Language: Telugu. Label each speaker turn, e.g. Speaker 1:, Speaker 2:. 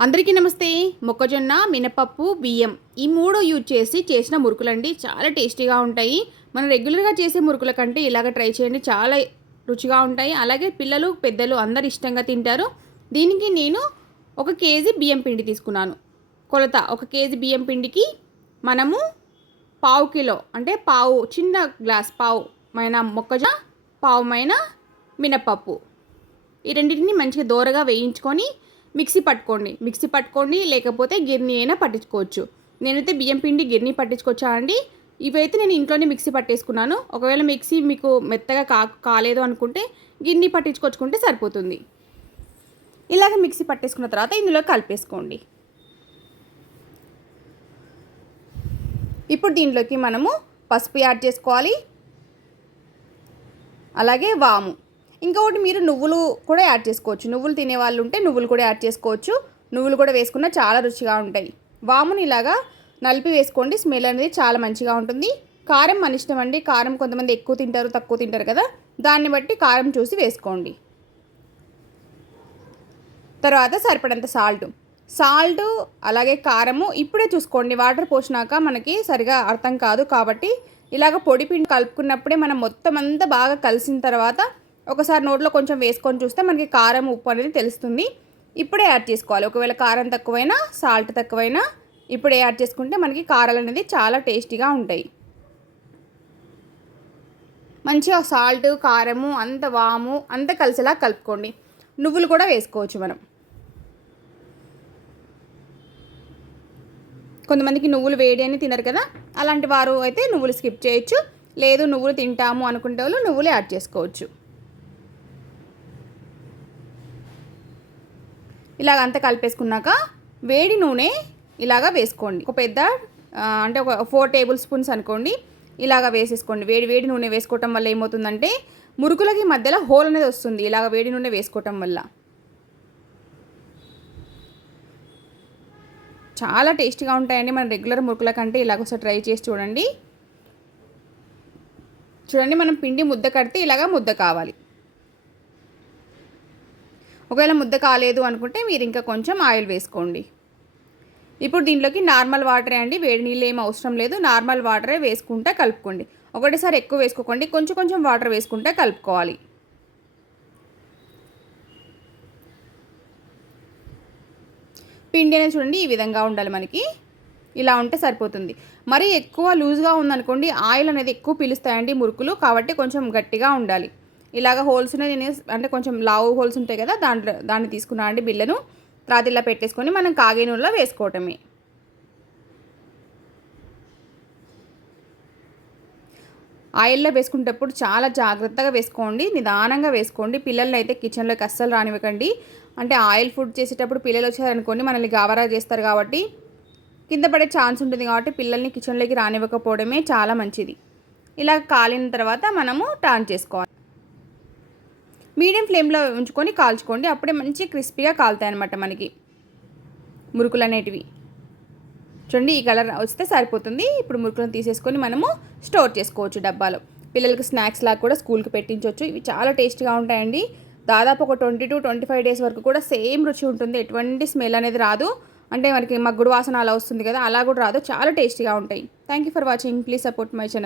Speaker 1: అందరికీ నమస్తే. మొక్కజొన్న మినపప్పు బియ్యం ఈ మూడు యూజ్ చేసి చేసిన మురుకులండి. చాలా టేస్టీగా ఉంటాయి. మనం రెగ్యులర్గా చేసే మురుకుల కంటే ఇలాగ ట్రై చేయండి. చాలా రుచిగా ఉంటాయి. అలాగే పిల్లలు పెద్దలు అందరు ఇష్టంగా తింటారు. దీనికి నేను ఒక కేజీ బియ్యం పిండి తీసుకున్నాను. కొలత ఒక కేజీ బియ్యం పిండికి మనము పావు కిలో అంటే పావు చిన్న గ్లాస్ పావు మైన మొక్కజొన్న పావుమైన మినపప్పు. ఈ రెండింటిని మంచిగా దోరగా వేయించుకొని మిక్సీ పట్టుకోండి. మిక్సీ పట్టుకోండి లేకపోతే గిర్నీ అయినా పట్టించుకోవచ్చు. నేనైతే బియ్యం పిండి గిర్నీ పట్టించుకొచ్చానండి ఇవైతే నేను ఇంట్లోనే మిక్సీ పట్టేసుకున్నాను. ఒకవేళ మిక్సీ మీకు మెత్తగా కా కాలేదు అనుకుంటే గిన్నె పట్టించుకొచ్చుకుంటే సరిపోతుంది. ఇలాగ మిక్సీ పట్టేసుకున్న తర్వాత ఇందులో కలిపేసుకోండి. ఇప్పుడు దీంట్లోకి మనము పసుపు యాడ్ చేసుకోవాలి. అలాగే వాము. ఇంకొకటి మీరు నువ్వులు కూడా యాడ్ చేసుకోవచ్చు. నువ్వులు తినే వాళ్ళు ఉంటే నువ్వులు కూడా యాడ్ చేసుకోవచ్చు. నువ్వులు కూడా వేసుకున్న చాలా రుచిగా ఉంటాయి. వాముని ఇలాగా నలిపి వేసుకోండి. స్మెల్ అనేది చాలా మంచిగా ఉంటుంది. కారం మన ఇష్టం అండి. కారం కొంతమంది ఎక్కువ తింటారు తక్కువ తింటారు కదా. దాన్ని బట్టి కారం చూసి వేసుకోండి. తర్వాత సరిపడంత సాల్ట్ సాల్ట్ అలాగే కారము ఇప్పుడే చూసుకోండి. వాటర్ పోసినాక మనకి సరిగా అర్థం కాదు కాబట్టి ఇలాగ పొడి పిండి కలుపుకున్నప్పుడే మనం మొత్తం అంతా బాగా కలిసిన తర్వాత ఒకసారి నోట్లో కొంచెం వేసుకొని చూస్తే మనకి కారం ఉప్పు అనేది తెలుస్తుంది. ఇప్పుడే యాడ్ చేసుకోవాలి. ఒకవేళ కారం తక్కువైనా సాల్ట్ తక్కువైనా ఇప్పుడే యాడ్ చేసుకుంటే మనకి కారాలు అనేది చాలా టేస్టీగా ఉంటాయి. మంచిగా సాల్ట్ కారము అంత వాము అంత కలిసేలా కలుపుకోండి. నువ్వులు కూడా వేసుకోవచ్చు మనం. కొంతమందికి నువ్వులు వేడి అని తినరు కదా? అలాంటి వారు అయితే నువ్వులు స్కిప్ చేయొచ్చు. లేదు నువ్వులు తింటాము అనుకుంటే వాళ్ళు నువ్వులు యాడ్ చేసుకోవచ్చు. ఇలాగ అంతా కలిపేసుకున్నాక వేడి నూనె ఇలాగా వేసుకోండి. ఒక పెద్ద అంటే ఒక ఫోర్ టేబుల్ స్పూన్స్ అనుకోండి. ఇలాగ వేసేసుకోండి. వేడి వేడి నూనె వేసుకోవటం వల్ల ఏమవుతుందంటే మురుకులకి మధ్యలో హోల్ అనేది వస్తుంది. ఇలాగ వేడి నూనె వేసుకోవటం వల్ల. చాలా టేస్టీగా ఉంటాయండి మన రెగ్యులర్ మురుకుల కంటే. ఇలాగ ఒకసారి ట్రై చేసి చూడండి. చూడండి మనం పిండి ముద్ద కడితే ఇలాగ ముద్ద కావాలి. ఒకవేళ ముద్ద కాలేదు అనుకుంటే మీరు ఇంకా కొంచెం ఆయిల్ వేసుకోండి. ఇప్పుడు దీంట్లోకి నార్మల్ వాటరే అండి వేడి నీళ్ళు ఏం అవసరం లేదు. నార్మల్ వాటరే వేసుకుంటే కలుపుకోండి. ఒకటేసారి ఎక్కువ వేసుకోకండి. కొంచెం కొంచెం వాటర్ వేసుకుంటే కలుపుకోవాలి. పిండి అనేది చూడండి ఈ విధంగా ఉండాలి మనకి. ఇలా ఉంటే సరిపోతుంది. మరీ ఎక్కువ లూజ్గా ఉందనుకోండి ఆయిల్ అనేది ఎక్కువ పీలుస్తాయండి మురుకులు. కాబట్టి కొంచెం గట్టిగా ఉండాలి. ఇలాగ హోల్స్ నేను అంటే కొంచెం లావు హోల్స్ ఉంటాయి కదా దాంట్లో దాన్ని తీసుకున్నా అండి బిల్లను తర్వాత ఇలా పెట్టేసుకొని మనం కాగే నూనెలో వేసుకోవటమే. ఆయిల్లో వేసుకునేటప్పుడు చాలా జాగ్రత్తగా వేసుకోండి నిదానంగా వేసుకోండి. పిల్లల్ని అయితే కిచెన్లోకి అస్సలు రానివ్వకండి. అంటే ఆయిల్ ఫుడ్ చేసేటప్పుడు పిల్లలు వచ్చారనుకోండి మనల్ని గావరా చేస్తారు కాబట్టి కింద పడే ఛాన్స్ ఉంటుంది కాబట్టి పిల్లల్ని కిచెన్లోకి రానివ్వకపోవడమే చాలా మంచిది. ఇలా కాలిన తర్వాత మనము టర్న్ చేసుకోవాలి. మీడియం ఫ్లేమ్లో ఉంచుకొని కాల్చుకోండి. అప్పుడే మంచి క్రిస్పీగా కాలుతాయి అనమాట మనకి మురుకులు అనేటివి. చూడండి ఈ కలర్ వస్తే సరిపోతుంది. ఇప్పుడు మురుకులను తీసేసుకొని మనము స్టోర్ చేసుకోవచ్చు డబ్బాలో. పిల్లలకి స్నాక్స్ లాగా కూడా స్కూల్కి పెట్టించవచ్చు ఇవి చాలా టేస్ట్గా ఉంటాయండి. దాదాపు ఒక twenty to twenty five days వరకు కూడా సేమ్ రుచి ఉంటుంది. ఎటువంటి స్మెల్ అనేది రాదు. అంటే మనకి మగ్గుడు వాసన అలా వస్తుంది కదా అలా కూడా రాదు. చాలా టేస్టీగా ఉంటాయి. Thank you for watching please support my channel